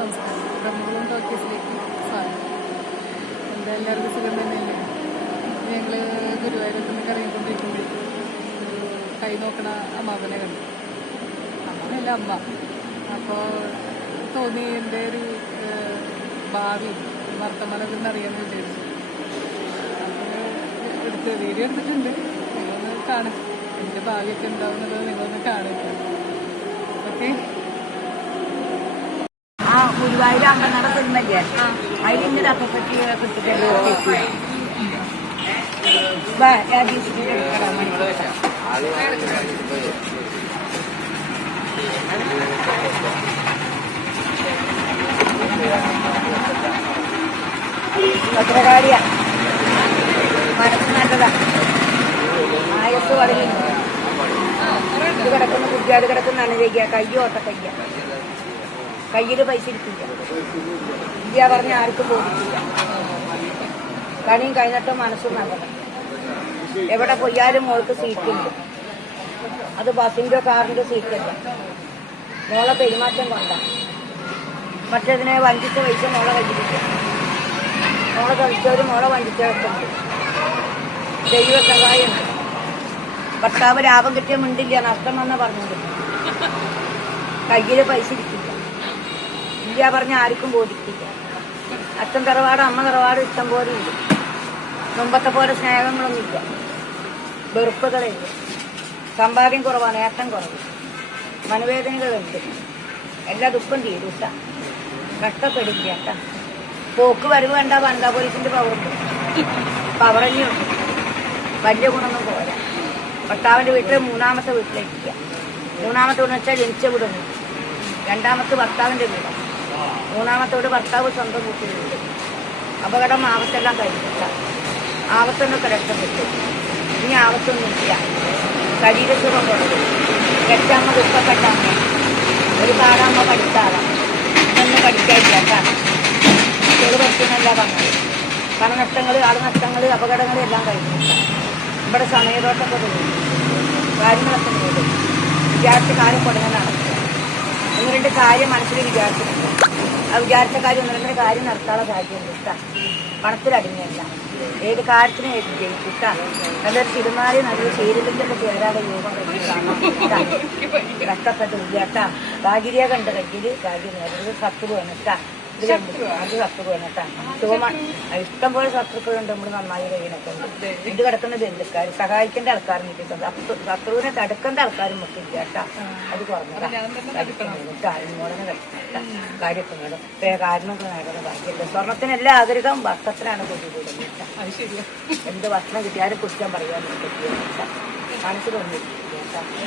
നമസ്കാരം. ബ്രഹ്മകുളം ടോക്കീസിലേക്ക് സ്വാഗതം എന്താ എല്ലാവർക്കും സുഖം തന്നെയല്ലേ ഞങ്ങൾ ഗുരുവായൂരത്തിൽ നിന്ന് ഇറങ്ങിക്കൊണ്ടിരിക്കുമ്പോഴേക്കും കൈ നോക്കണ അമ്മാവനെ കണ്ടു അമ്മാവനല്ല അമ്മ അപ്പോൾ തോന്നി എന്റെ ഒരു ഭാവി വർത്തമാനത്തിൽ നിന്ന് അറിയാമെന്ന് വിചാരിച്ചു എടുത്ത് വീഡിയോ എടുത്തിട്ടുണ്ട് നിങ്ങളൊന്ന് കാണും എന്റെ ഭാവിയൊക്കെ എന്താവും എന്നുള്ളത് നിങ്ങളൊന്ന് കാണുക ഓക്കെ. ഗുരുവായൂർ അമ്പനട നടത്തുന്നില്ലേ അതിലിന്റെ അപ്പപ്പറ്റി കിട്ടിട്ടല്ലോ പത്രകാരിയ മനസ്സ് നല്ലതാ. ആയസ് ഇത് കിടക്കുന്ന കുട്ടിയാട് കിടക്കുന്ന അണുരയ്ക്ക കയ്യോട്ട കയ്യ. കയ്യിൽ പൈസ ഇരിക്കില്ല. ഇല്ല പറഞ്ഞ ആർക്കും ബോധിക്കില്ല കണിയും കഴിഞ്ഞിട്ട് മനസ്സും നല്ലത് എവിടെ പോയാലും മോൾക്ക് സീറ്റില്ല. അത് ബസ്സിന്റെ കാറിന്റെ സീറ്റല്ല. മോളെ പെരുമാറ്റം കൊണ്ട. മറ്റതിനെ വഞ്ചിച്ച് പൈസ മോളെ കയ്യിലില്ല. മോളെ കഴിച്ചവരും മോളെ വഞ്ചിച്ചവരുണ്ട് ദൈവ സഹായം. ഭർത്താവ് ലാഭം കിട്ടിയ മിണ്ടില്ല. നഷ്ടം വന്ന പറഞ്ഞത് കയ്യിൽ പൈസ ഇരിക്കില്ല. ഇന്ത്യ പറഞ്ഞ ആർക്കും ബോധിക്കില്ല അച്ഛൻ തറവാട് അമ്മ തറവാട് ഇഷ്ടം പോലെ ഉണ്ട്. മുമ്പത്തെ പോലെ സ്നേഹങ്ങളൊന്നുമില്ല. വെറുപ്പുകളില്ല. സമ്പാദ്യം കുറവാണ് നേട്ടം കുറവ്. മനവേദനകളുണ്ട്. എല്ലാ ദുഃഖം തീരൂട്ട കഷ്ടപ്പെടില്ല കേട്ടാ. പോക്ക് വരവ് വേണ്ട വനിതാ പോലീസിന്റെ പവറുണ്ട് പവറഞ്ഞുണ്ട് വലിയ ഗുണമൊന്നും പോരാ. ഭർത്താവിന്റെ വീട്ടിൽ മൂന്നാമത്തെ വീട്ടിലേക്കില്ല മൂന്നാമത്തെ വീട് വെച്ചാൽ ജനിച്ച വീടുണ്ട് രണ്ടാമത്തെ ഭർത്താവിന്റെ വീട്. മൂന്നാമത്തെ വീട് ഭർത്താവ് സ്വന്തം വീട്ടിലുണ്ട് അപകടം ആവത്തെല്ലാം കഴിഞ്ഞില്ല ആവത്തൊന്നൊക്കെ രക്ഷപ്പെട്ടു. ഇനി ആവത്തൊന്നുമില്ല ശരീരസുഖം കുറവ് കെട്ടമ്മ ദുഃഖപ്പെട്ടമ്മ ഒരു കാലമ്മ പഠിച്ചാളാം ഇതൊന്നും പഠിക്കാനില്ല കേട്ടാ ചെറു പഠിക്കുന്നല്ല പറഞ്ഞത്. പണനഷ്ടങ്ങൾ ആളുനഷ്ടങ്ങൾ അപകടങ്ങൾ എല്ലാം കഴിഞ്ഞില്ല ഇവിടെ സമയത്തോട്ടൊക്കെ തോന്നി കാര്യങ്ങളൊക്കെ നേടും വിചാരിച്ച കാര്യം പഠനം നടക്കുക ഒന്ന് രണ്ട് കാര്യം മനസ്സിൽ വിചാരിച്ചിട്ടുണ്ട്. വിചാരിച്ച കാര്യം ഒന്നും കാര്യം നടത്താനുള്ള സാധ്യതയുണ്ട്. ഇഷ്ട. പണത്തിലടിഞ്ഞല്ല ഏത് കാര്യത്തിനും ഏത് ജയിച്ചിട്ടാ നല്ലൊരു തിരുമാറി നല്ലൊരു ഒക്കെ ചേരാതെ രൂപം കഴിഞ്ഞ് കാണാം. ഇഷ്ടാ. കഷ്ടപ്പെട്ട് ഇല്ലാട്ടാ ഭാഗ്യരിയ കണ്ട കയ്യിൽ ഭാഗ്യം നേരത്തെ സത്തു വന്നിട്ടാ അത് ശത്രു വേണട്ടാ തോമ ഇഷ്ടം പോലെ ശത്രുക്കളുണ്ട് നമ്മൾ നന്നായി കഴിയണൊക്കെ ഉണ്ട് ഇത് കിടക്കുന്ന ബന്ധുക്കാർ സഹായിക്കേണ്ട ആൾക്കാരും അപ്പൊ ശത്രുവിനെ തടുക്കേണ്ട ആൾക്കാരും മൊത്തമില്ല കേട്ടാ. അത് കുറഞ്ഞതാ. മോളനെ കഴിക്കണ കാര്യമൊക്കെ നേടും കാര്യമൊക്കെ നേടുന്ന ഭാഗ്യമില്ല സ്വർണത്തിന് എല്ലാ ആഗ്രഹം ഭക്ഷണത്തിനാണ് കൊണ്ടുപോകുന്നത് കേട്ടാ. എന്ത് ഭക്ഷണം കിട്ടിയാലും കുറ്റം പറയാൻ പറ്റില്ല മനസ്സിലൊന്നും.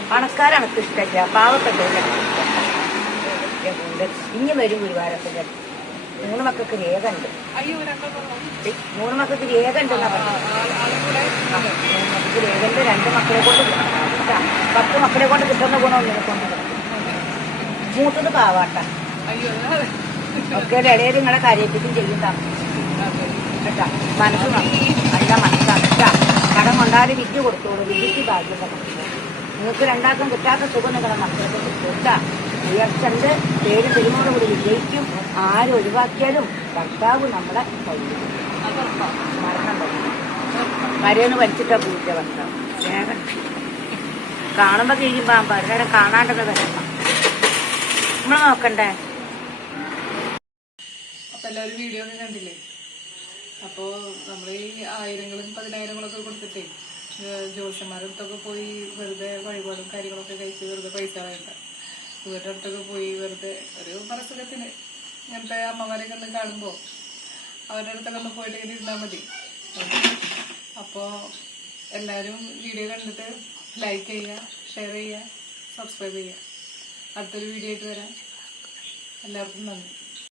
പണക്കാരാണ് ഇഷ്ടമില്ല. പാവപ്പെട്ടവരാണ് ഇഷ്ടം ഇനി വരും ഗുരുവായൂരത്തിന്റെ മൂന്ന് മക്കൾക്ക് രേഖ ഉണ്ട് മൂന്ന് മക്കൾക്ക് രേഖ ഉണ്ടെന്നാ പറഞ്ഞത് രേഖ ഉണ്ട് രണ്ട് മക്കളെ കൊണ്ട്. പത്ത് മക്കളെ കൊണ്ട് കിട്ടുന്ന ഗുണം കൊണ്ട് മൂത്തത് പാവാട്ട ഒക്കെ ഇടയിൽ നിങ്ങളെ കരയിപ്പിക്കും ചെയ്യും കേട്ടാ മനസ്സ്. നല്ല മനസ്സാണ് കേട്ടാ കടം കൊണ്ടാലും വിദ്യ കൊടുത്തോളൂ വിദ്യക്ക് ഭാഗ്യം നിങ്ങൾക്ക് രണ്ടാക്കും കിട്ടാത്ത സുഖം നിങ്ങളുടെ മക്കൾക്ക് കിട്ടും കേട്ടാ ഉയർച്ചണ്ട് പേര് പെരുമോട് കൂടി വിജയിക്കും. ആരും ഒഴിവാക്കിയാലും ഭർത്താവ് നമ്മളെ കയ്യിൽ. മരണം വരും. മരേന്ന് വലിച്ചിട്ടാ പൂജ ഭർത്താവ് കാണുമ്പോ കഴിയുമ്പോ പലരെ കാണാണ്ടത് വരണം. നമ്മൾ നോക്കണ്ടേ? അപ്പൊ എല്ലാവരും വീഡിയോ ഒക്കെ കണ്ടില്ലേ? അപ്പോ നമ്മൾ ഈ ആയിരങ്ങളും പതിനായിരങ്ങളൊക്കെ കൊടുത്തിട്ടേ ജ്യോത്സ്യന്മാരുടെ അടുത്തൊക്കെ പോയി വെറുതെ വഴിപാടും കാര്യങ്ങളൊക്കെ കഴിച്ച് വെറുതെ പൈസ കളയണ്ട. ഇവരുടെ അടുത്തൊക്കെ പോയി വെറുതെ ഒരു മനസ്സുഖത്തിന് ഇങ്ങനത്തെ അമ്മമാരെ ഒന്ന് കാണുമ്പോൾ അവരുടെ അടുത്തൊക്കെ ഒന്ന് പോയിട്ട് ഇങ്ങനെ ഇരുന്നാൽ മതി. അപ്പോൾ എല്ലാവരും വീഡിയോ കണ്ടിട്ട് ലൈക്ക് ചെയ്യുക ഷെയർ ചെയ്യുക സബ്സ്ക്രൈബ് ചെയ്യുക. അടുത്തൊരു വീഡിയോ ആയിട്ട് വരാം. എല്ലാവർക്കും നന്ദി.